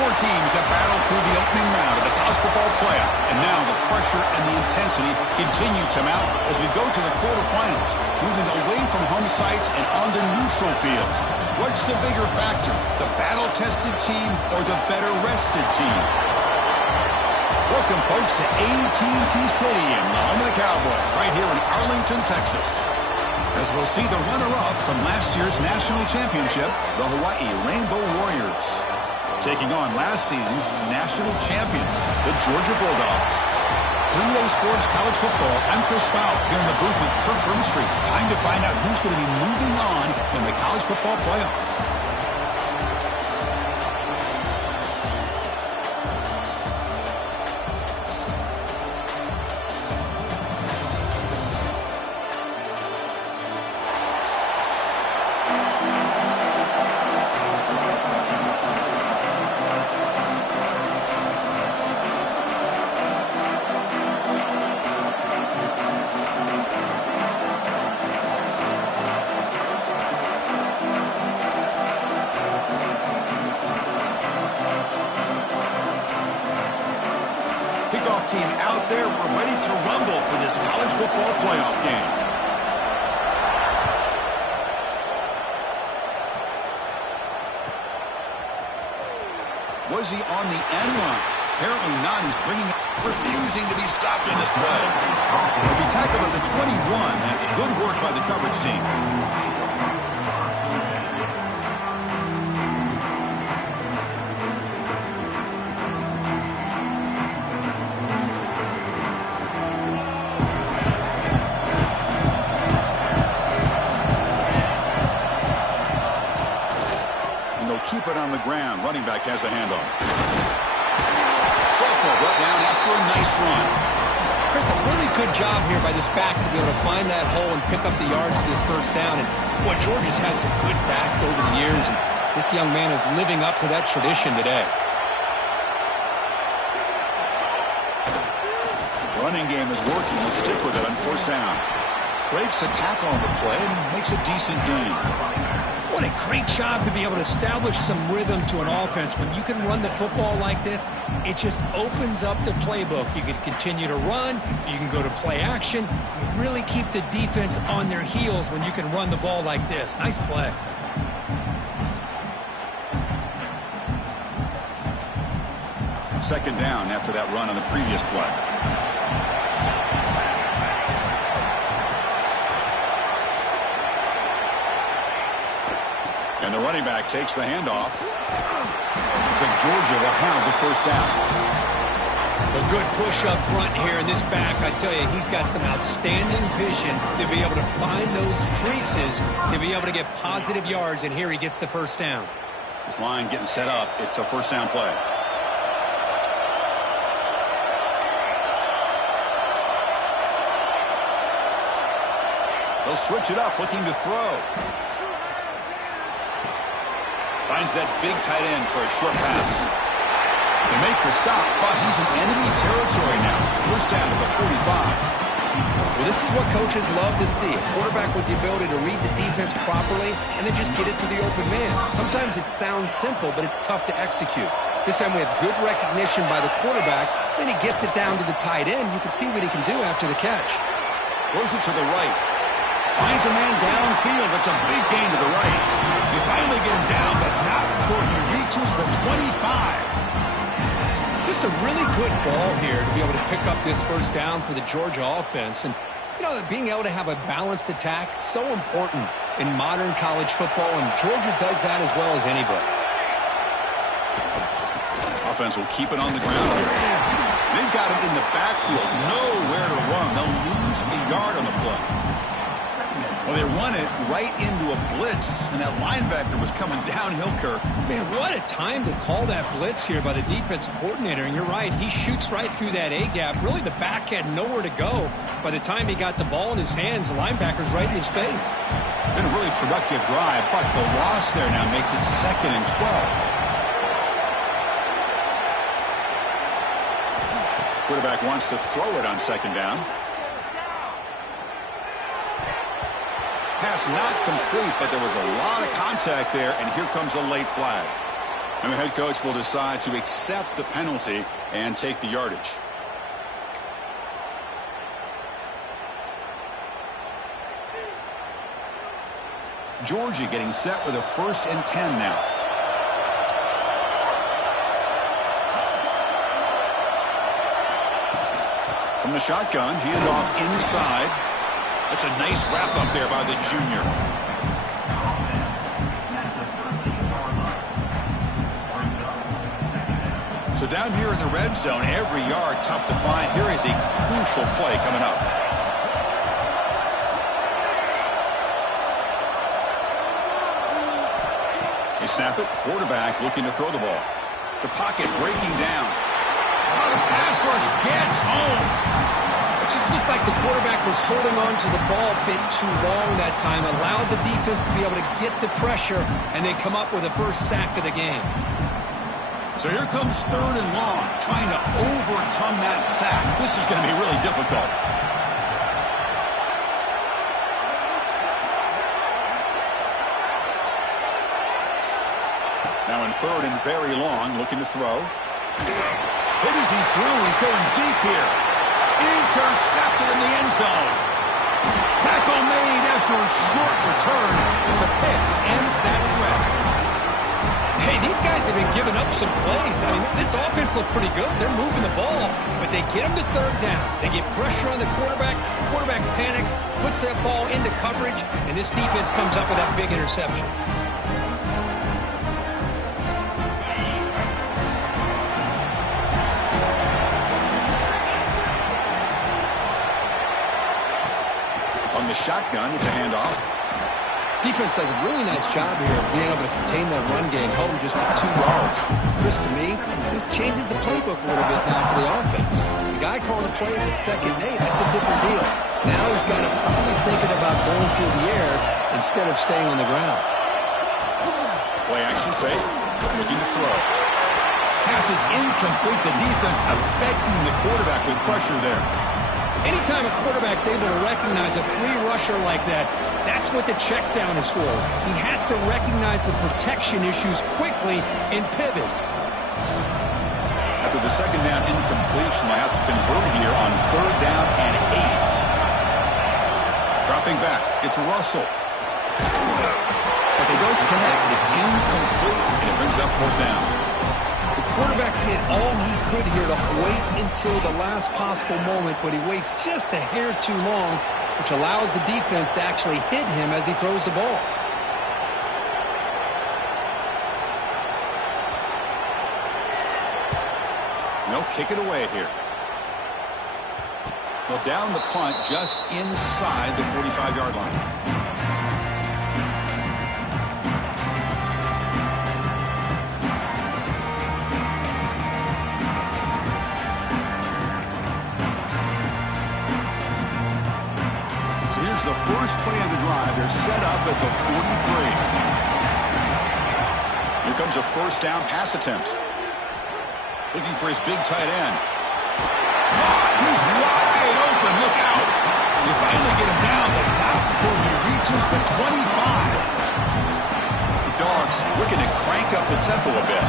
Four teams have battled through the opening round of the college football playoff, and now the pressure and the intensity continue to mount as we go to the quarterfinals, moving away from home sites and onto neutral fields. What's the bigger factor, the battle-tested team or the better-rested team? Welcome, folks, to AT&T Stadium, the home of the Cowboys, right here in Arlington, Texas. As we'll see the runner-up from last year's national championship, the Hawaii Rainbow Warriors, taking on last season's national champions, the Georgia Bulldogs. 3A Sports College Football, I'm Chris Fowler, here in the booth with Kirk Brimstreet. Time to find out who's going to be moving on in the college football playoff. Team out there, we're ready to rumble for this college football playoff game. Was he on the end line? Apparently not. He's refusing to be stopped in this play. He'll be tackled at the 21. That's good work by the coverage team. Keep it on the ground. Running back has the handoff. Softball brought down after a nice run. Chris, a really good job here by this back to be able to find that hole and pick up the yards for this first down. And boy, Georgia's had some good backs over the years, and this young man is living up to that tradition today. Running game is working. He'll stick with it on first down. Breaks a tackle on the play and makes a decent gain. What a great job to be able to establish some rhythm to an offense. When you can run the football like this, it just opens up the playbook. You can continue to run. You can go to play action. You really keep the defense on their heels when you can run the ball like this. Nice play. Second down after that run on the previous play. And the running back takes the handoff. Looks like Georgia will have the first down. A good push up front here in this back. I tell you, he's got some outstanding vision to be able to find those creases, to be able to get positive yards, and here he gets the first down. This line getting set up. It's a first down play. They'll switch it up, looking to throw. Finds that big tight end for a short pass. They make the stop, but he's in enemy territory now. First down to the 45. Well, this is what coaches love to see. A quarterback with the ability to read the defense properly and then just get it to the open man. Sometimes it sounds simple, but it's tough to execute. This time we have good recognition by the quarterback. Then he gets it down to the tight end. You can see what he can do after the catch. Throws it to the right. Finds a man downfield. That's a big gain to the right. You finally get him down, but not before he reaches the 25. Just a really good ball here to be able to pick up this first down for the Georgia offense. And, you know, being able to have a balanced attack, so important in modern college football, and Georgia does that as well as anybody. Offense will keep it on the ground here. They've got him in the backfield. Nowhere to run. They'll lose a yard on the play. Well, they run it right into a blitz, and that linebacker was coming downhill, Kirk. Man, what a time to call that blitz here by the defensive coordinator. And you're right, he shoots right through that A-gap. Really, the back had nowhere to go. By the time he got the ball in his hands, the linebacker's right in his face. Been a really productive drive, but the loss there now makes it 2nd and 12. Quarterback wants to throw it on second down. Pass not complete, but there was a lot of contact there, and here comes a late flag. And the head coach will decide to accept the penalty and take the yardage. Georgia getting set with a 1st and 10 now. From the shotgun, handoff inside. That's a nice wrap up there by the junior. So down here in the red zone, every yard tough to find. Here is a crucial play coming up. They snap it. Quarterback looking to throw the ball. The pocket breaking down. Oh, the pass rush gets home. It just looked like the quarterback was holding on to the ball a bit too long that time, allowed the defense to be able to get the pressure, and they come up with the first sack of the game. So here comes 3rd and long, trying to overcome that sack. This is going to be really difficult. Now in 3rd and very long, looking to throw. Hit as he threw. He's going deep here. Intercepted in the end zone. Tackle made after a short return, but the pick ends that threat. Hey, these guys have been giving up some plays. I mean, this offense looked pretty good. They're moving the ball, but they get them to 3rd down. They get pressure on the quarterback. The quarterback panics, puts that ball into coverage, and this defense comes up with that big interception. On the shotgun, it's a handoff. Defense does a really nice job here of being able to contain that run game, held them just for 2 yards. Chris, to me, this changes the playbook a little bit now for the offense. The guy calling the plays at 2nd and 8, that's a different deal. Now he's got to probably thinking about going through the air instead of staying on the ground. Play action fake, looking to throw. Pass is incomplete. The defense affecting the quarterback with pressure there. Anytime a quarterback's able to recognize a free rusher like that, that's what the check down is for. He has to recognize the protection issues quickly and pivot. After the 2nd down incompletion, they have to convert here on 3rd down and 8. Dropping back, it's Russell. But they don't connect. It's incomplete, and it brings up 4th down. The quarterback did all he could here to wait until the last possible moment, but he waits just a hair too long, which allows the defense to actually hit him as he throws the ball. They'll kick it away here. Well, down the punt just inside the 45-yard line. The first play of the drive. They're set up at the 43. Here comes a 1st down pass attempt. Looking for his big tight end. He's wide open. Look out. You finally get him down, but not before he reaches the 25. The Dogs looking to crank up the tempo a bit.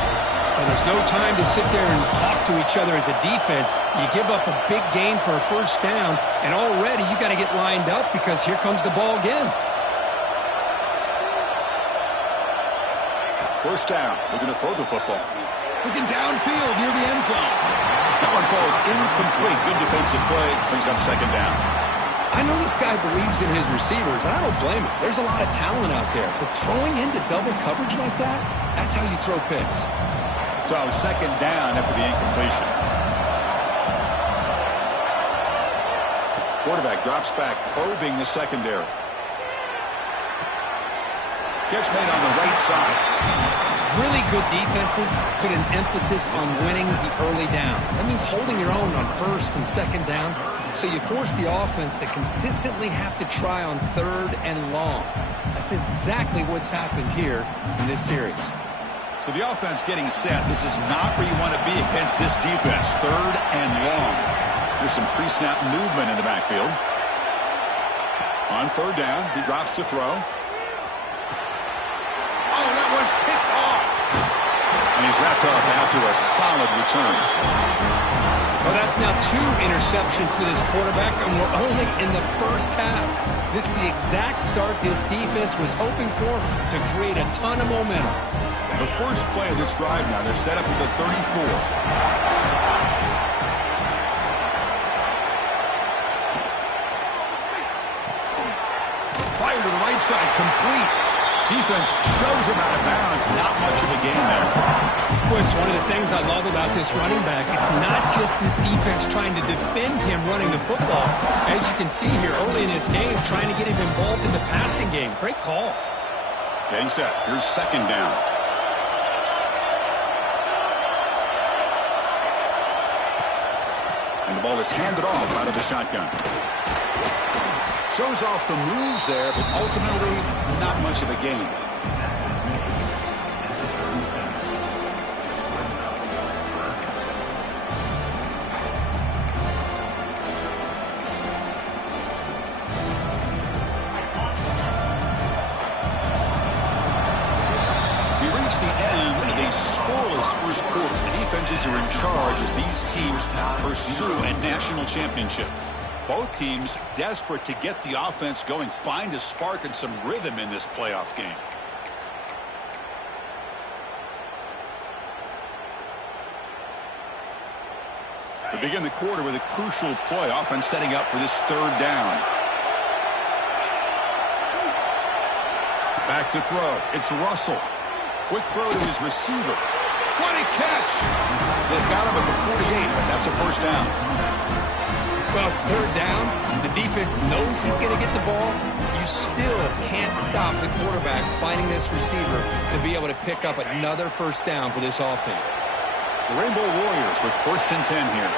And there's no time to sit there and talk to each other as a defense. You give up a big gain for a 1st down, and already you got to get lined up because here comes the ball again. 1st down. Looking to throw the football. Looking downfield near the end zone. That one falls incomplete. Good defensive play. Brings up 2nd down. I know this guy believes in his receivers. I don't blame him. There's a lot of talent out there. But throwing into double coverage like that, that's how you throw picks. So 2nd down after the incompletion. Quarterback drops back, probing the secondary. Catch made on the right side. Really good defenses put an emphasis on winning the early downs. That means holding your own on 1st and 2nd down. So you force the offense to consistently have to try on 3rd and long. That's exactly what's happened here in this series. So the offense getting set. This is not where you want to be against this defense. 3rd and long. There's some pre-snap movement in the backfield. On 3rd down, he drops to throw. Oh, that one's picked off. And he wrapped up after a solid return. Well, that's now 2 interceptions for this quarterback, and we're only in the first half. This is the exact start this defense was hoping for to create a ton of momentum. The first play of this drive now, they're set up at the 34. Fire to the right side, complete. Defense shows him out of bounds. Not much of a gain there. Of course, one of the things I love about this running back, it's not just this defense trying to defend him running the football. As you can see here early in this game, trying to get him involved in the passing game. Great call. Getting set. Here's second down. And the ball is handed off out of the shotgun. Shows off the moves there, but ultimately not much of a gain. We reach the end of a scoreless first quarter. The defenses are in charge as these teams pursue a national championship. Both teams desperate to get the offense going, find a spark and some rhythm in this playoff game. We begin the quarter with a crucial play, offense setting up for this third down. Back to throw. It's Russell. Quick throw to his receiver. What a catch! They've got him at the 48, but that's a first down. Well, it's third down. The defense knows he's going to get the ball. You still can't stop the quarterback finding this receiver to be able to pick up another first down for this offense. The Rainbow Warriors with 1st and 10 here.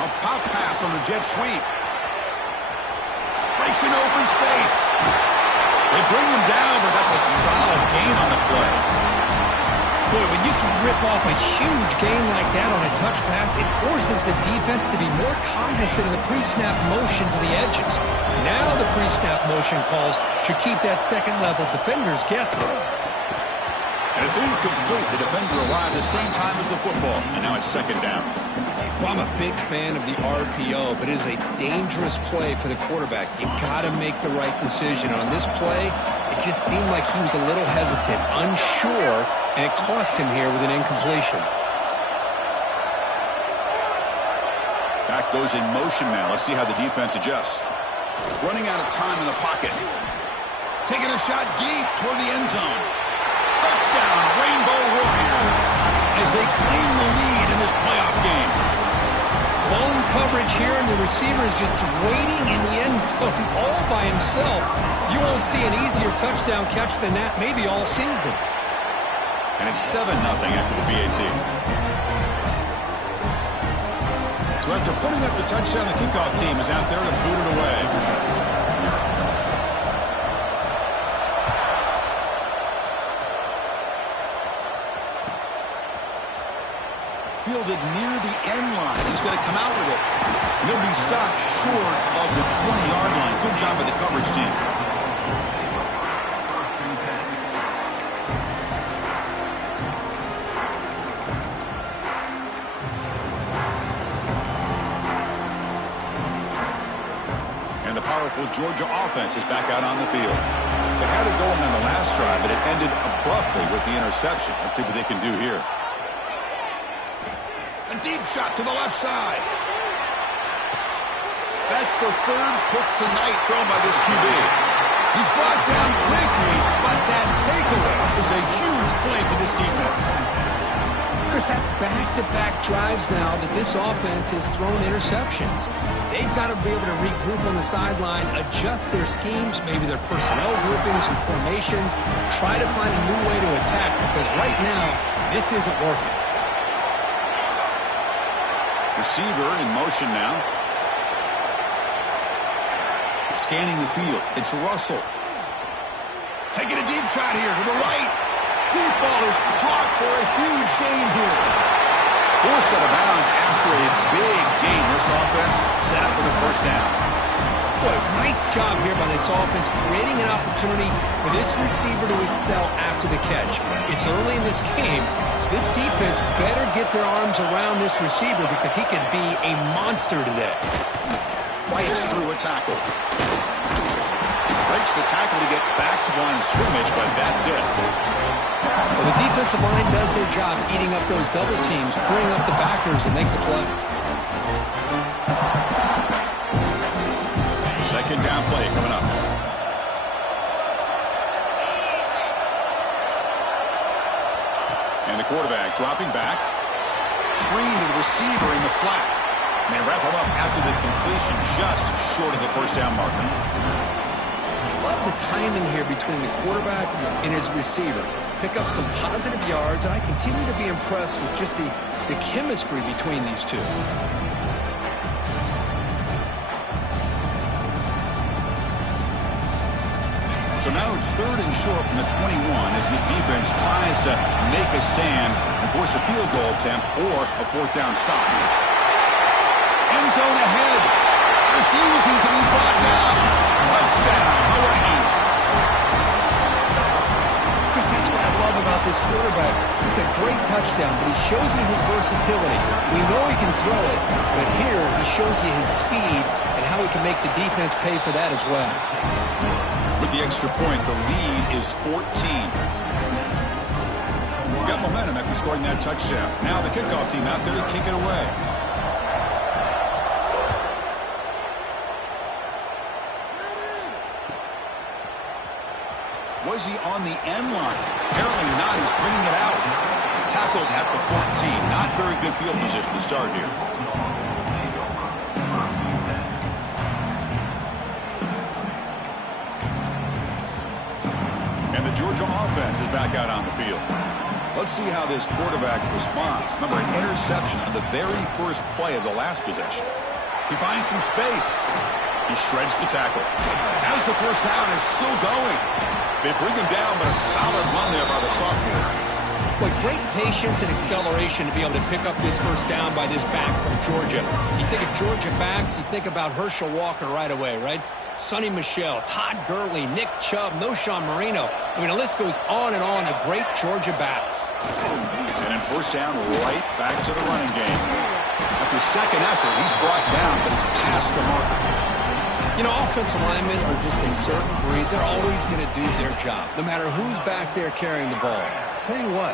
A pop pass on the jet sweep. Breaks in open space. They bring him down, but that's a solid gain on the play. Boy, when you can rip off a huge gain like that on a touch pass, it forces the defense to be more cognizant of the pre-snap motion to the edges. Now the pre-snap motion calls should keep that second-level defenders guessing. And it's incomplete. The defender arrived the same time as the football, and now it's second down. Well, I'm a big fan of the RPO, but it is a dangerous play for the quarterback. You got to make the right decision. On this play, it just seemed like he was a little hesitant, unsure, and it cost him here with an incompletion. Back goes in motion now. Let's see how the defense adjusts. Running out of time in the pocket. Taking a shot deep toward the end zone. Touchdown, Rainbow Warriors, as they claim the lead in this playoff game. Lone coverage here, and the receiver is just waiting in the end zone all by himself. You won't see an easier touchdown catch than that maybe all season. And it's 7-0 after the BAT. So after putting up the touchdown, the kickoff team is out there to boot it away. Fielded near the end line. He's going to come out with it. And he'll be stopped short of the 20-yard line. Good job by the coverage team. And the powerful Georgia offense is back out on the field. They had it going on the last drive, but it ended abruptly with the interception. Let's see what they can do here. A deep shot to the left side. That's the third pick tonight thrown by this QB. He's brought down quickly, but that takeaway is a huge play for this defense. Chris, that's back-to-back drives now that this offense has thrown interceptions. They've got to be able to regroup on the sideline, adjust their schemes, maybe their personnel groupings and formations, try to find a new way to attack, because right now, this isn't working. Receiver in motion now. Scanning the field. It's Russell. Taking a deep shot here to the right. Deep ball is caught for a huge gain here. Forced out of bounds after a big gain. This offense set up with a first down. Boy, nice job here by this offense, creating an opportunity for this receiver to excel after the catch. It's early in this game, so this defense better get their arms around this receiver because he could be a monster today. Fights through a tackle. Breaks the tackle to get back to the line of scrimmage, but that's it. Well, the defensive line does their job eating up those double teams, freeing up the backers to make the play. Second down play coming up. And the quarterback dropping back. Screen to the receiver in the flat. And they wrap him up after the completion, just short of the first down marker. Love the timing here between the quarterback and his receiver. Pick up some positive yards, and I continue to be impressed with just the chemistry between these two. So now it's third and short from the 21 as this defense tries to make a stand and force a field goal attempt or a fourth down stop. End zone ahead. Refusing to be brought down. Touchdown, Hawaii. Chris, that's what I love about this quarterback. It's a great touchdown, but he shows you his versatility. We know he can throw it, but here he shows you his speed and how he can make the defense pay for that as well. With the extra point, the lead is 14. Got momentum after scoring that touchdown. Now the kickoff team out there to kick it away. Was he on the end line? Apparently not. He's bringing it out. Tackled at the 14. Not very good field position to start here. And the Georgia offense is back out on the field. Let's see how this quarterback responds. Remember, an interception on the very first play of the last possession. He finds some space. He shreds the tackle. As the first down is still going. They bring him down, but a solid run there by the sophomore. Boy, great patience and acceleration to be able to pick up this first down by this back from Georgia. You think of Georgia backs, you think about Herschel Walker right away, right? Sonny Michel, Todd Gurley, Nick Chubb, Noshawn Marino. I mean, the list goes on and on of great Georgia backs. And then first down, right back to the running game. After second effort, he's brought down, but he's past the marker. You know, offensive linemen are just a certain breed. They're always going to do their job, no matter who's back there carrying the ball. I'll tell you what,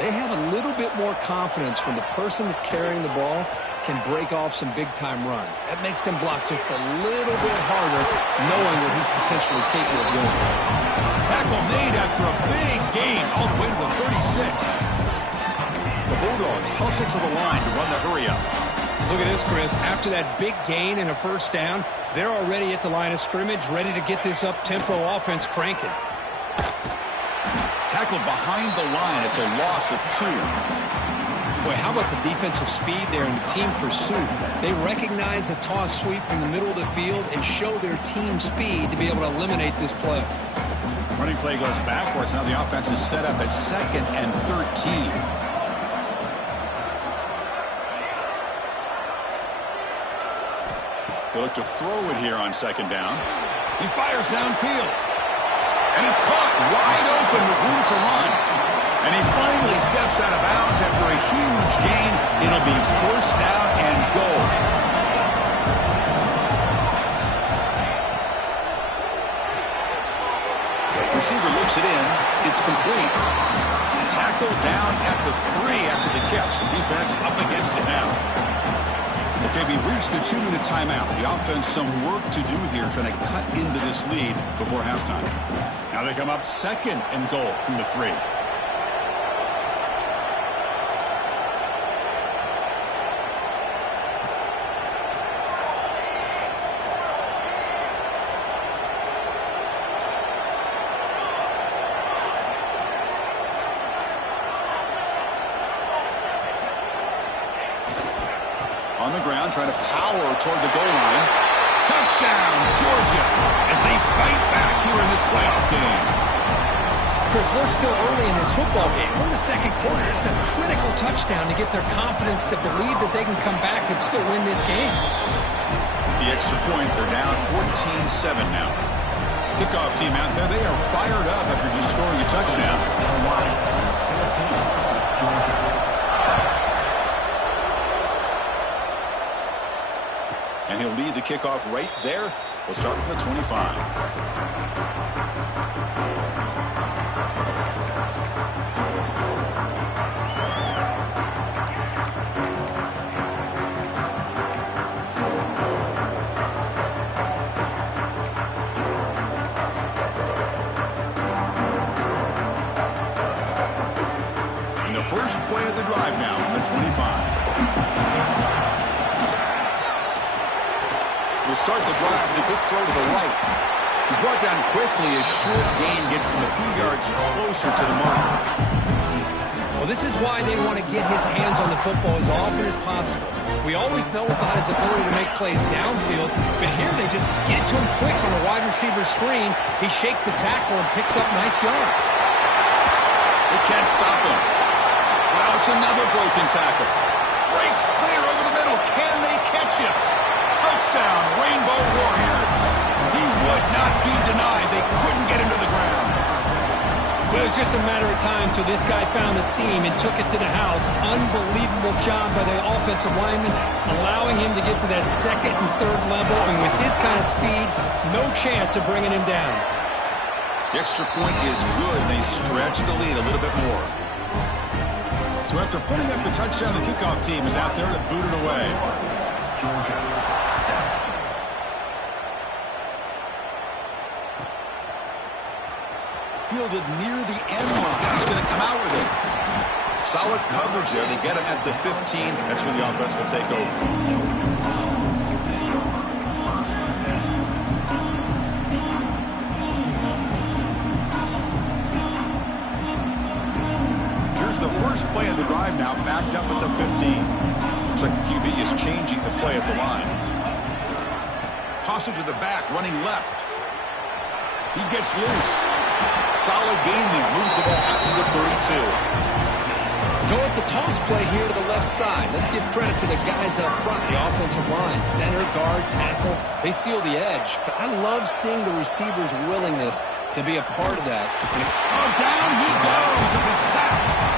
they have a little bit more confidence when the person that's carrying the ball can break off some big-time runs. That makes them block just a little bit harder, knowing that he's potentially capable of doing it. Tackle made after a big gain all the way to the 36. The Bulldogs hustle to the line to run the hurry-up. Look at this, Chris. After that big gain and a first down, they're already at the line of scrimmage, ready to get this up-tempo offense cranking. Tackled behind the line. It's a loss of 2. Boy, how about the defensive speed there in the team pursuit? They recognize the toss sweep from the middle of the field and show their team speed to be able to eliminate this play. Running play goes backwards. Now the offense is set up at 2nd and 13. They look to throw it here on second down. He fires downfield. And it's caught wide open with room to run. And he finally steps out of bounds after a huge gain. It'll be first down and goal. Receiver looks it in. It's complete. Tackled down at the 3 after the catch. The defense up against it now. Okay, we reached the 2-minute timeout. The offense some work to do here, trying to cut into this lead before halftime. Now they come up 2nd and goal from the 3. On the ground, trying to power toward the goal line. Touchdown, Georgia, as they fight back here in this playoff game. Chris, we're still early in this football game. We're in the second quarter. It's a critical touchdown to get their confidence to believe that they can come back and still win this game. the extra point. They're down 14-7 now. Kickoff team out there, they are fired up after just scoring a touchdown. And he'll lead the kickoff right there. We'll start with the 25. First play of the drive now on the 25. We'll start the drive with a good throw to the right. He's brought down quickly. A short gain gets them a few yards closer to the mark. Well, this is why they want to get his hands on the football as often as possible. We always know about his ability to make plays downfield, but here they just get it to him quick on a wide receiver screen. He shakes the tackle and picks up nice yards. They can't stop him. Now it's another broken tackle. Breaks clear over the middle. Can they catch him? Touchdown, Rainbow Warriors. He would not be denied. They couldn't get him to the ground. But it was just a matter of time till this guy found a seam and took it to the house. Unbelievable job by the offensive lineman, allowing him to get to that second and third level. And with his kind of speed, no chance of bringing him down. The extra point is good, and they stretch the lead a little bit more. So after putting up the touchdown, the kickoff team is out there to boot it away. Fielded near the end line. He's going to come out with it. Solid coverage there. They get him at the 15. That's where the offense will take over. The first play of the drive now backed up at the 15. Looks like the QB is changing the play at the line. Toss it to the back, running left. He gets loose. Solid gain there. Moves the ball out to the 32. Go with the toss play here to the left side. Let's give credit to the guys up front, the offensive line, center, guard, tackle. They seal the edge. But I love seeing the receiver's willingness to be a part of that. Oh, down he goes. It's a sack.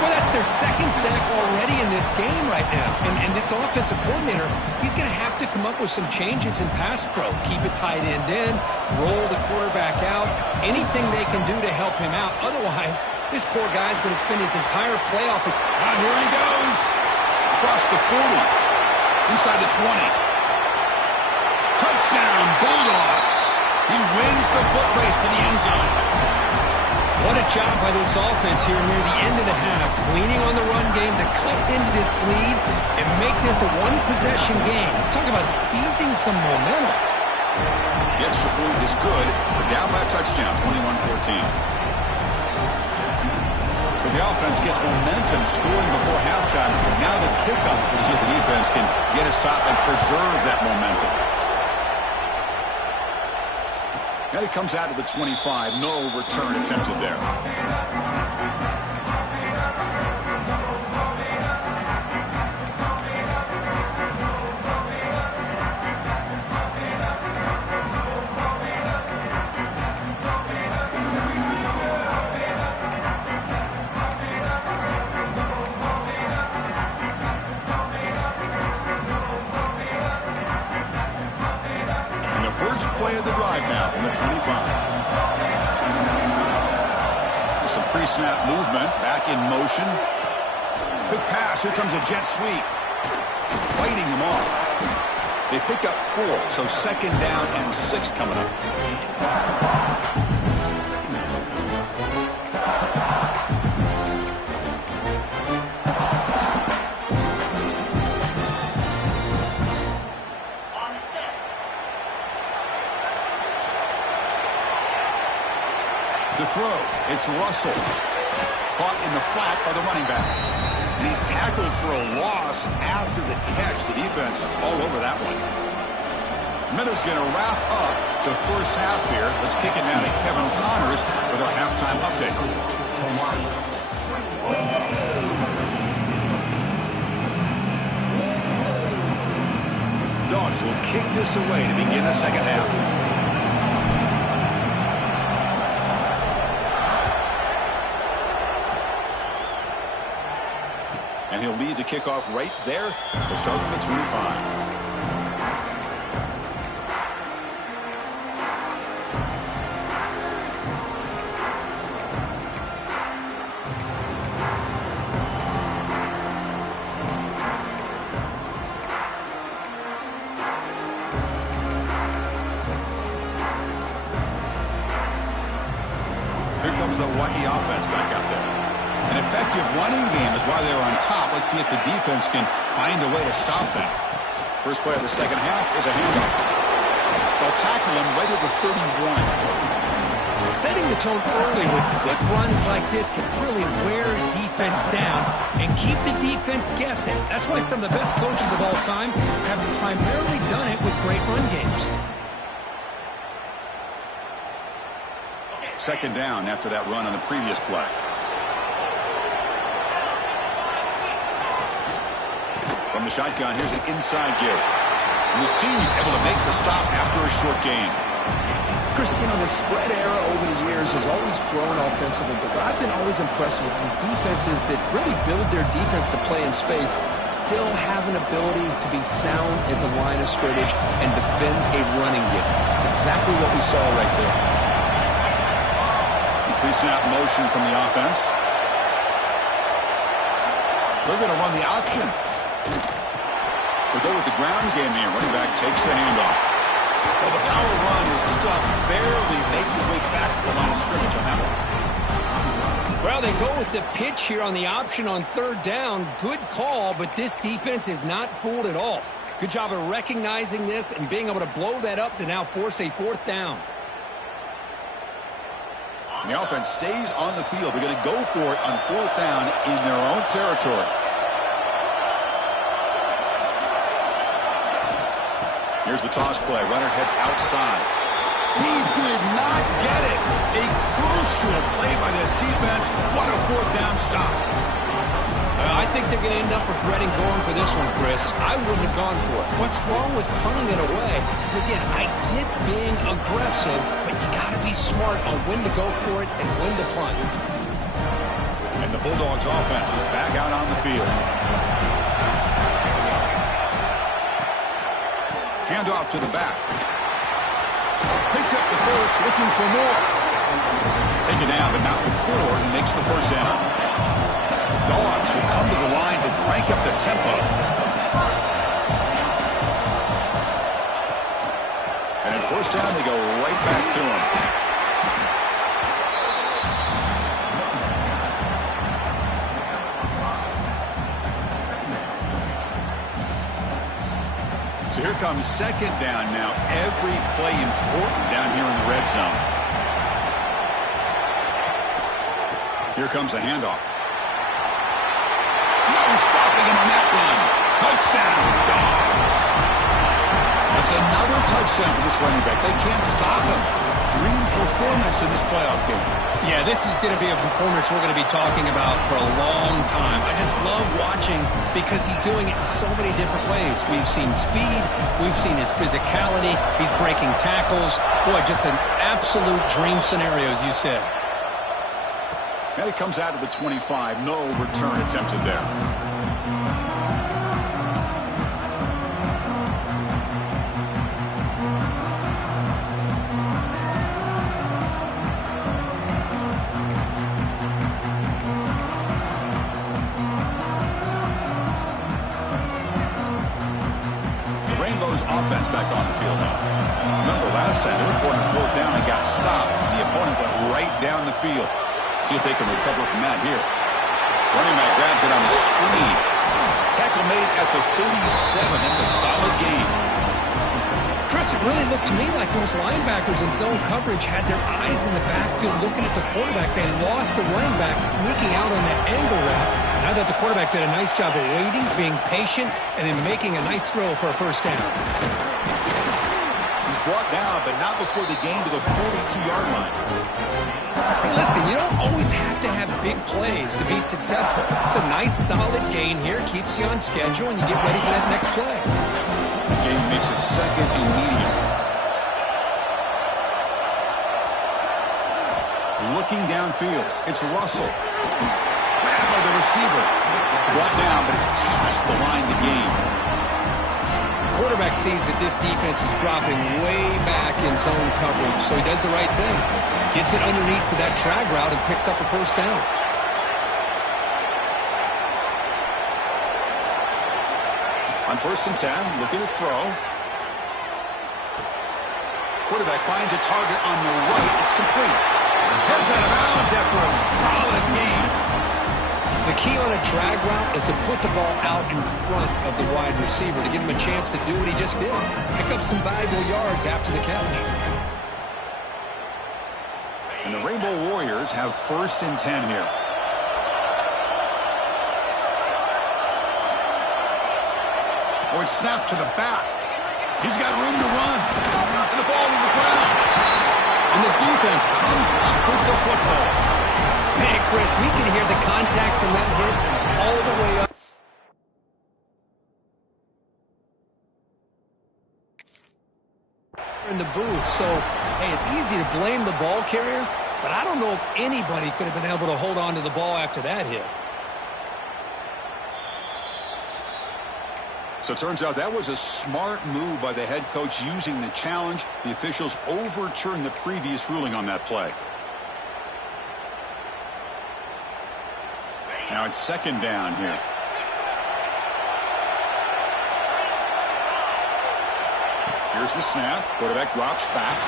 Well, that's their second sack already in this game right now. And this offensive coordinator, he's going to have to come up with some changes in pass pro. Keep it tight end in, roll the quarterback out, anything they can do to help him out. Otherwise, this poor guy's going to spend his entire playoff. Here he goes. Across the 40. Inside the 20. Touchdown, Bulldogs. He wins the foot race to the end zone. What a job by this offense here near the end of the half, leaning on the run game to cut into this lead and make this a one-possession game. Talk about seizing some momentum. The extra point is good. We're down by a touchdown, 21-14. So the offense gets momentum scoring before halftime. Now the kickoff to see if the defense can get his top and preserve that momentum. Now he comes out to the 25. No return attempted there. Play of the drive now from the 25. With some pre-snap movement, back in motion. Quick pass, here comes a jet sweep. Fighting him off. They pick up 4, so second down and 6 coming up. To throw, it's Russell. Caught in the flat by the running back. And he's tackled for a loss after the catch. The defense all over that one. Meadows going to wrap up the first half here. Let's kick it now to Kevin Connors with our halftime update. Bulldogs will kick this away to begin the second half. And he'll lead the kickoff right there. We'll start with the 25. Here comes the Hawaii offense back out there. An effective running game is why they're on top. Let's see if the defense can find a way to stop them. First play of the second half is a handoff. They'll tackle him right at the 31. Setting the tone early with good runs like this can really wear defense down and keep the defense guessing. That's why some of the best coaches of all time have primarily done it with great run games. Second down after that run on the previous play. From the shotgun, here's an inside give. And the senior able to make the stop after a short gain. Chris, the spread era over the years has always grown offensively, but I've been always impressed with the defenses that really build their defense to play in space, still have an ability to be sound at the line of scrimmage and defend a running game. It's exactly what we saw right there. Pre-snap motion from the offense. They're going to run the option. They go with the ground game here. Running back takes the handoff. Well, the power run is stuffed. Barely makes his way back to the line of scrimmage on that one. Well, they go with the pitch here on the option on third down. Good call, but this defense is not fooled at all. Good job of recognizing this and being able to blow that up to now force a fourth down. And the offense stays on the field. They're going to go for it on fourth down in their own territory. Here's the toss play. Runner heads outside. He did not get it. A crucial play by this defense. What a fourth down stop. I think they're going to end up regretting going for this one, Chris. I wouldn't have gone for it. What's wrong with punting it away? Again, I get being aggressive, but you got to be smart on when to go for it and when to punt. And the Bulldogs offense is back out on the field. Handoff to the back. Picks up the first, looking for more. Taken down, but not before he makes the first down. Dogs will come to the line to crank up the tempo. And at first down, they go right back to him. So here comes second down now. Every play important down here in the red zone. Here comes a handoff. No stopping him on that one. Touchdown, Dogs. That's another touchdown for this running back. They can't stop him. Dream performance in this playoff game. Yeah, this is going to be a performance we're going to be talking about for a long time. I just love watching because he's doing it in so many different ways. We've seen speed. We've seen his physicality. He's breaking tackles. Boy, just an absolute dream scenario, as you said. And it comes out of the 25. No return attempted there. Rainbow's offense back on the field now. Remember last time they were going on fourth down and got stopped. And the opponent went right down the field. See if they can recover from that here. Running back grabs it on the screen. Tackle made at the 37. That's a solid gain. Chris, it really looked to me like those linebackers in zone coverage had their eyes in the backfield looking at the quarterback. They lost the running back sneaking out on that angle route. And I thought the quarterback did a nice job of waiting, being patient, and then making a nice throw for a first down. He's brought down, but not before the gain to the 42-yard line. Hey, listen, you don't always have to have big plays to be successful. It's a nice, solid gain here. Keeps you on schedule, and you get ready for that next play. The game makes it second and medium. Looking downfield, it's Russell. Grabbed by the receiver. Brought down, but it's past the line to gain. Quarterback sees that this defense is dropping way back in zone coverage, so he does the right thing. Gets it underneath to that drag route and picks up a first down. On 1st and 10, looking to throw. Quarterback finds a target on the right. It's complete. Heads out of bounds after a solid gain. The key on a drag route is to put the ball out in front of the wide receiver to give him a chance to do what he just did. Pick up some valuable yards after the catch. And the Rainbow Warriors have 1st and 10 here. Oh, it's snapped to the back. He's got room to run. And the ball to the ground. And the defense comes up with the football. Hey, Chris, we can hear the contact from that hit all the way up. In the booth, so, hey, it's easy to blame the ball carrier, but I don't know if anybody could have been able to hold on to the ball after that hit. So it turns out that was a smart move by the head coach using the challenge. The officials overturned the previous ruling on that play. Now it's 2nd down here. Here's the snap. Quarterback drops back.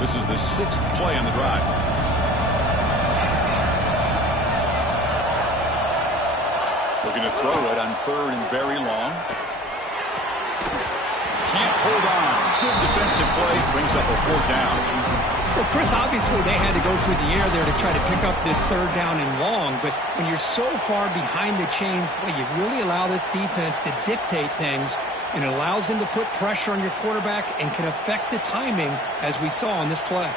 This is the 6th play on the drive. Looking to throw it on 3rd and very long. Can't hold on. Good defensive play. Brings up a 4th down. Well, Chris, obviously they had to go through the air there to try to pick up this 3rd down and long, but when you're so far behind the chains, boy, you really allow this defense to dictate things, and it allows them to put pressure on your quarterback and can affect the timing, as we saw on this play.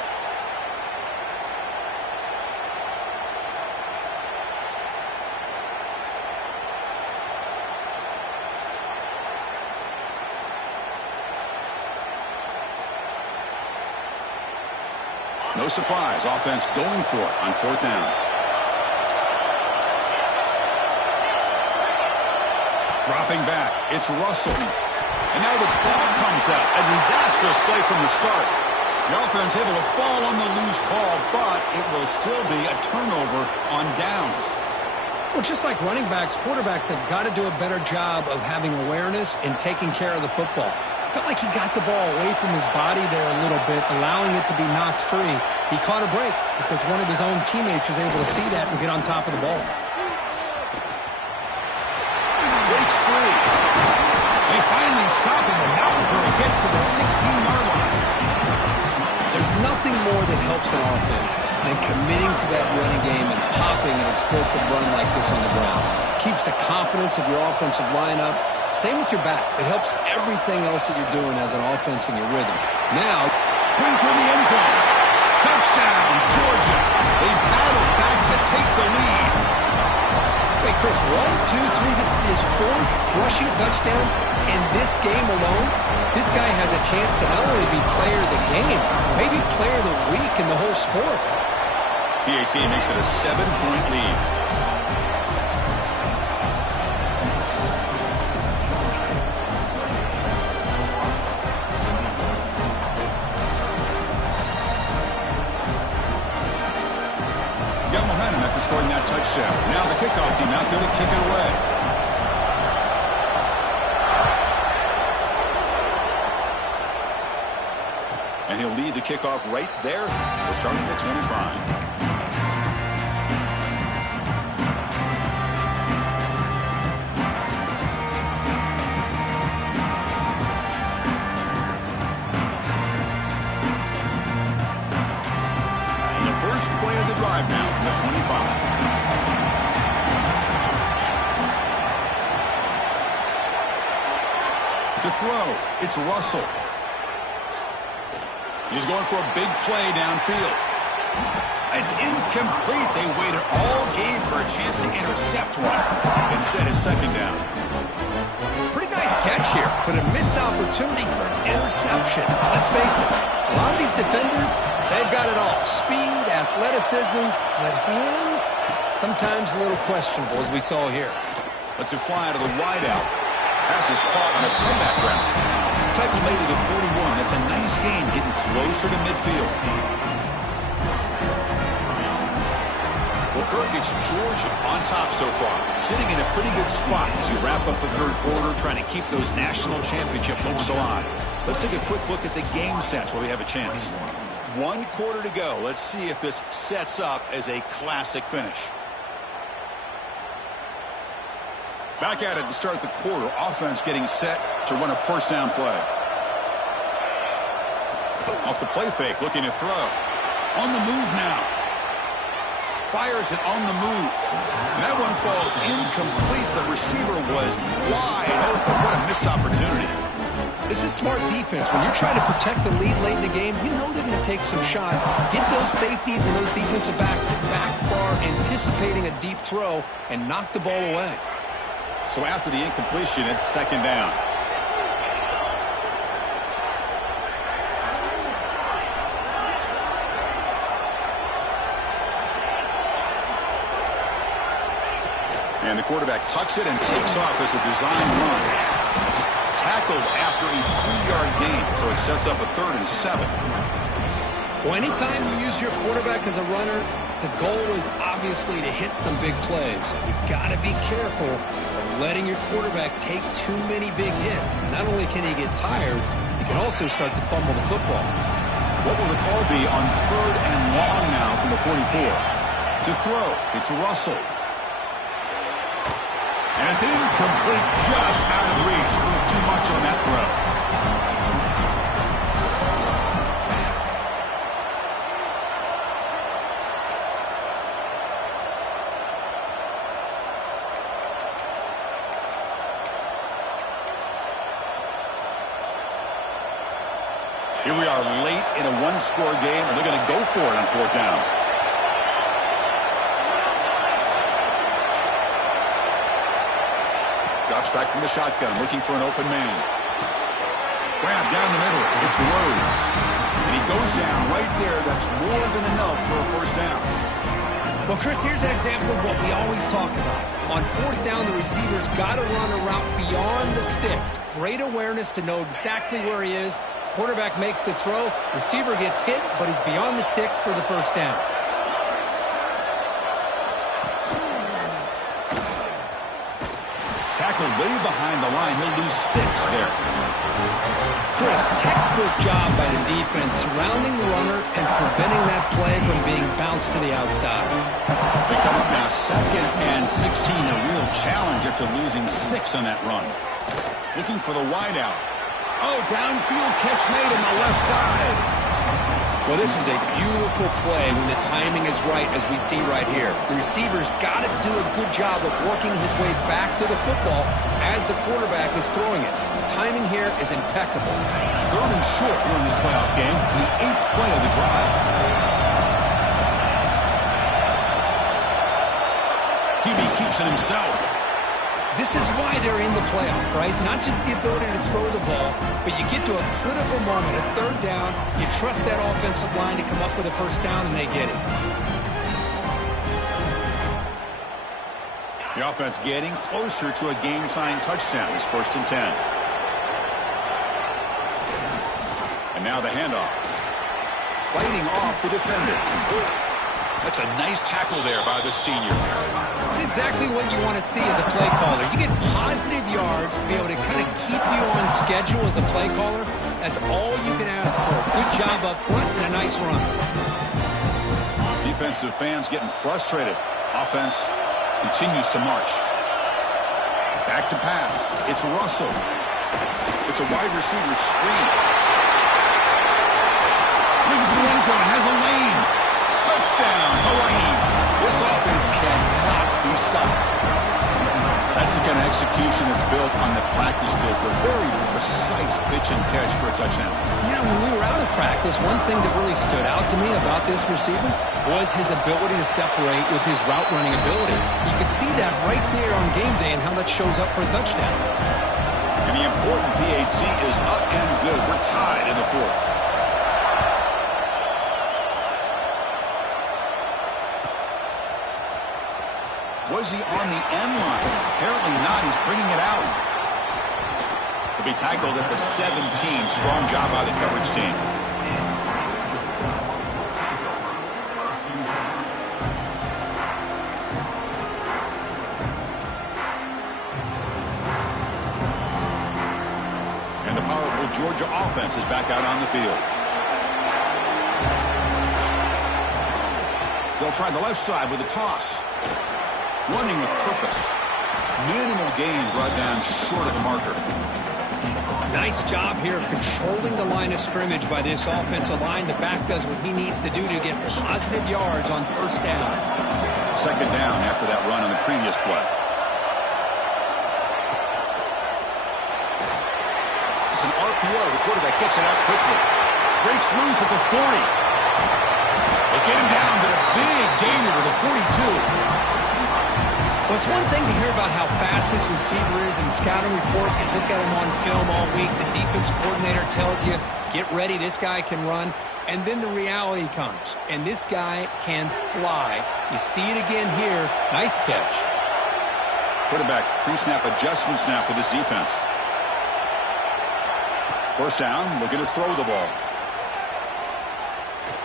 No surprise, offense going for it on 4th down. Dropping back, it's Russell. And now the ball comes out. A disastrous play from the start. The offense able to fall on the loose ball, but it will still be a turnover on downs. Well, just like running backs, quarterbacks have got to do a better job of having awareness and taking care of the football. Felt like he got the ball away from his body there a little bit, allowing it to be knocked free. He caught a break because one of his own teammates was able to see that and get on top of the ball. Breaks free. They finally stop him, and now before he gets to the 16-yard line. There's nothing more that helps an offense than committing to that running game and popping an explosive run like this on the ground. Keeps the confidence of your offensive lineup. Same with your back. It helps everything else that you're doing as an offense in your rhythm. Now, brings her in the end zone. Touchdown, Georgia. They battle back to take the lead. Wait, Chris, 1, 2, 3. This is his 4th rushing touchdown in this game alone. This guy has a chance to not only be player of the game, maybe player of the week in the whole sport. PAT makes it a 7-point lead. Got momentum after scoring that touchdown. Now the kickoff team out there to kick it away. And he'll lead the kickoff right there. We'll start at the 25. To throw, it's Russell. He's going for a big play downfield. It's incomplete. They waited all game for a chance to intercept one. Instead, it's second down. Pretty nice catch here, but a missed opportunity for an interception. Let's face it, a lot of these defenders, they've got it all. Speed, athleticism, but hands, sometimes a little questionable, as we saw here. Let's fly to the wideout. Pass is caught on a comeback route. Tackle made it at 41. That's a nice gain, getting closer to midfield. Well, Kirk, it's Georgia on top so far, sitting in a pretty good spot as you wrap up the third quarter, trying to keep those national championship hopes alive. Let's take a quick look at the game stats while we have a chance. 1 quarter to go. Let's see if this sets up as a classic finish. Back at it to start the quarter. Offense getting set to run a first down play. Off the play fake, looking to throw. On the move now. Fires it on the move. And that one falls incomplete. The receiver was wide open. What a missed opportunity. This is smart defense. When you're trying to protect the lead late in the game, you know they're going to take some shots. Get those safeties and those defensive backs back far, anticipating a deep throw, and knock the ball away. So after the incompletion, it's second down. And the quarterback tucks it and takes off as a design run. Tackled after a 3-yard gain, so it sets up a 3rd and 7. Well, anytime you use your quarterback as a runner, the goal is obviously to hit some big plays. You got to be careful of letting your quarterback take too many big hits. Not only can he get tired, he can also start to fumble the football. What will the call be on 3rd and long now from the 44? To throw, it's Russell. And it's incomplete, just out of reach. A little too much on that throw. Here we are late in a one-score game, and they're going to go for it on 4th down. Drops back from the shotgun, looking for an open man. Grab down the middle. It's Rhodes. And he goes down right there. That's more than enough for a first down. Well, Chris, here's an example of what we always talk about. On 4th down, the receiver's got to run a route beyond the sticks. Great awareness to know exactly where he is. Quarterback makes the throw. Receiver gets hit, but he's beyond the sticks for the first down. Tackled way behind the line. He'll lose 6 there. Chris, textbook job by the defense surrounding the runner and preventing that play from being bounced to the outside. They come up now 2nd and 16. A real challenge after losing 6 on that run. Looking for the wideout. Oh, downfield catch made on the left side. Well, this is a beautiful play when the timing is right, as we see right here. The receiver's got to do a good job of working his way back to the football as the quarterback is throwing it. Timing here is impeccable. 3rd and short here in this playoff game, the 8th play of the drive. Hebe keeps it himself. This is why they're in the playoff, right? Not just the ability to throw the ball, but you get to a critical moment, a 3rd down, you trust that offensive line to come up with a first down, and they get it. The offense getting closer to a game-tying touchdown. It's 1st and 10. And now the handoff. Fighting off the defender. That's a nice tackle there by the senior. It's exactly what you want to see as a play caller. You get positive yards to be able to kind of keep you on schedule as a play caller. That's all you can ask for. Good job up front and a nice run. Defensive fans getting frustrated. Offense continues to march. Back to pass. It's Russell. It's a wide receiver screen. Looking for the end zone. Has a lane. Touchdown, Hawaii. This offense cannot be stopped. That's the Look at an execution that's built on the practice field for a very precise pitch and catch for a touchdown. Yeah, when we were out of practice, one thing that really stood out to me about this receiver was his ability to separate with his route running ability. You could see that right there on game day and how that shows up for a touchdown. And the important PAT is up and good. We're tied in the fourth. Was he on the end line? Apparently not. He's bringing it out. He'll be tackled at the 17. Strong job by the coverage team. And the powerful Georgia offense is back out on the field. They'll try the left side with a toss. Running with purpose. Minimal gain brought down short of the marker. Nice job here of controlling the line of scrimmage by this offensive line. The back does what he needs to do to get positive yards on first down. Second down after that run on the previous play. It's an RPO. The quarterback gets it out quickly. Breaks loose at the 40. They get him down, but a big gainer to the 42. Well, it's one thing to hear about how fast this receiver is in the scouting report. You look at him on film all week. The defense coordinator tells you, get ready, this guy can run. And then the reality comes, and this guy can fly. You see it again here. Nice catch. Quarterback pre-snap adjustments now for this defense. First down, looking to throw the ball.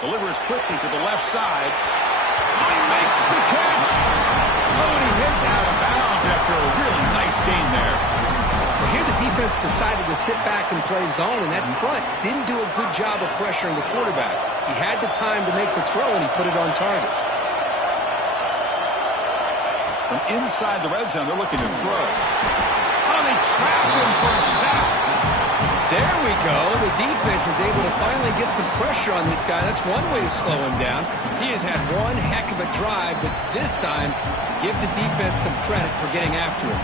Delivers quickly to the left side. Oh, he makes the catch. Oh, and he hits out of bounds after a really nice gain there. Well, here the defense decided to sit back and play zone, and that front didn't do a good job of pressuring the quarterback. He had the time to make the throw, and he put it on target. From inside the red zone, they're looking to throw. Oh, they trap him for a sack. There we go. The defense is able to finally get some pressure on this guy. That's one way to slow him down. He has had one heck of a drive, but this time, give the defense some credit for getting after him.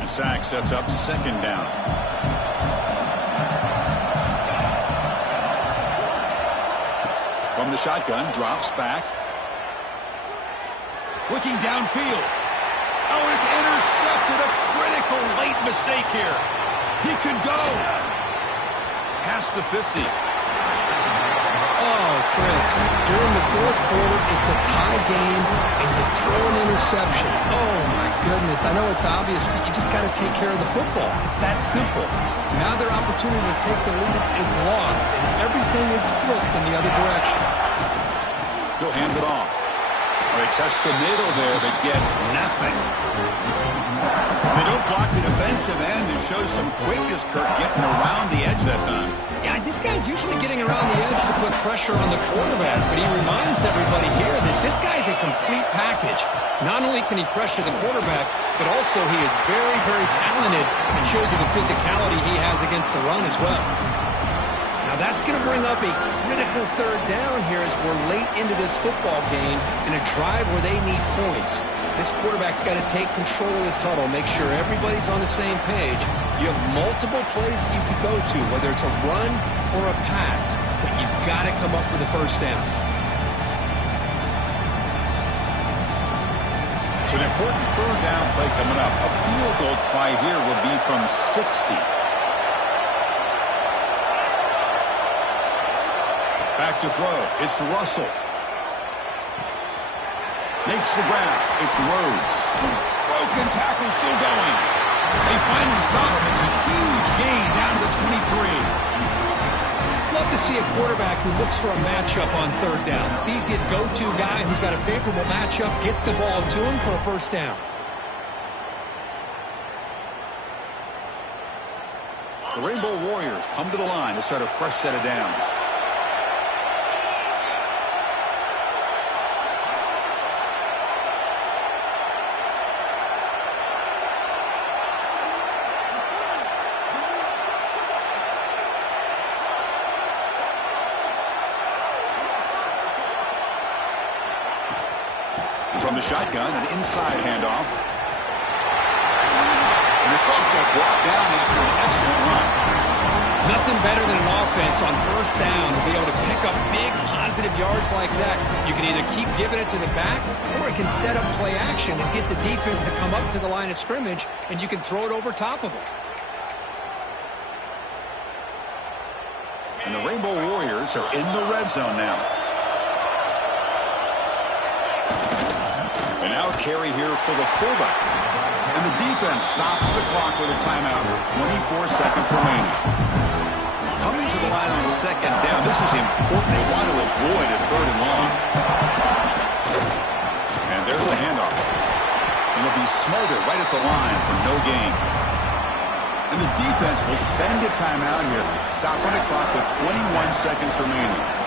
And sack sets up second down. From the shotgun, drops back. Looking downfield. Oh, it's intercepted. A critical late mistake here. He could go. Past the 50. Oh, Chris, during the fourth quarter, it's a tie game, and you throw an interception. Oh, my goodness. I know it's obvious, but you just got to take care of the football. It's that simple. Now their opportunity to take the lead is lost, and everything is flipped in the other direction. He'll hand it off. They test the middle there, but get nothing. They don't block the defensive end and show some quickness, Kirk, getting around the edge that time. Yeah, this guy's usually getting around the edge to put pressure on the quarterback, but he reminds everybody here that this guy's a complete package. Not only can he pressure the quarterback, but also he is very, very talented and shows you the physicality he has against the run as well. Now that's going to bring up a critical third down here as we're late into this football game in a drive where they need points. This quarterback's got to take control of this huddle, make sure everybody's on the same page. You have multiple plays that you could go to, whether it's a run or a pass, but you've got to come up with a first down. So an important third down play coming up. A field goal try here will be from 60. Back to throw. It's Russell. Makes the ground. It's Rhodes. Broken tackle still going. They finally stop him. It's a huge gain down to the 23. Love to see a quarterback who looks for a matchup on third down. Sees his go-to guy who's got a favorable matchup, gets the ball to him for a first down. The Rainbow Warriors come to the line to start a fresh set of downs. From the shotgun, an inside handoff. And the softball brought down after an excellent run. Nothing better than an offense on first down to be able to pick up big positive yards like that. You can either keep giving it to the back, or it can set up play action and get the defense to come up to the line of scrimmage, and you can throw it over top of them. And the Rainbow Warriors are in the red zone now. And now a carry here for the fullback. And the defense stops the clock with a timeout. 24 seconds remaining. Coming to the line on second down. This is important. They want to avoid a third and long. And there's a handoff. And it'll be smothered right at the line for no gain. And the defense will spend a timeout here. Stopping the clock with 21 seconds remaining.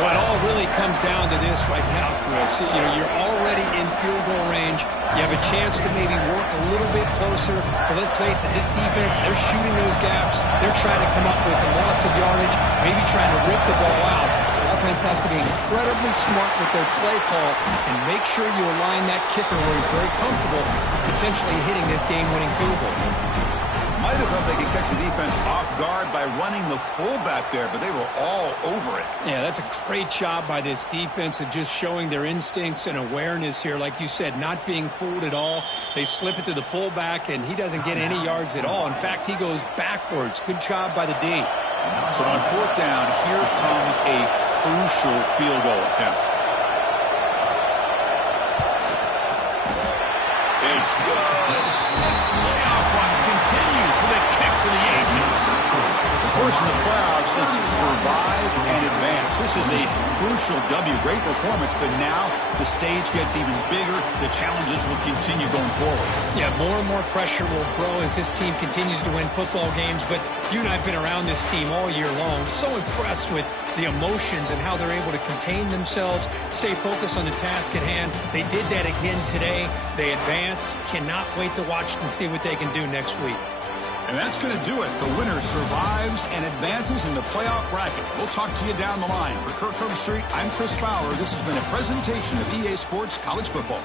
Well, it all really comes down to this right now, Chris. You know, you're already in field goal range. You have a chance to maybe work a little bit closer. But let's face it, this defense, they're shooting those gaps. They're trying to come up with a loss of yardage, maybe trying to rip the ball out. The offense has to be incredibly smart with their play call and make sure you align that kicker where he's very comfortable potentially hitting this game-winning field goal. Might have thought they could catch the defense off guard by running the fullback there, but they were all over it. Yeah, that's a great job by this defense of just showing their instincts and awareness here. Like you said, not being fooled at all. They slip it to the fullback, and he doesn't get any yards at all. In fact, he goes backwards. Good job by the D. So on fourth down, here comes a crucial field goal attempt. It's good. This playoff run continues with a kick to the ages. Of course, in the playoffs, it's survive and advance. This is a crucial W. Great performance, but now the stage gets even bigger. The challenges will continue going forward. Yeah, more and more pressure will grow as this team continues to win football games, but you and I have been around this team all year long. So impressed with the emotions and how they're able to contain themselves, stay focused on the task at hand. They did that again today. They advance. Cannot wait to watch and see what they can do next week. And that's going to do it. The winner survives and advances in the playoff bracket. We'll talk to you down the line. For Kirk Herbstreit, I'm Chris Fowler. This has been a presentation of EA Sports College Football.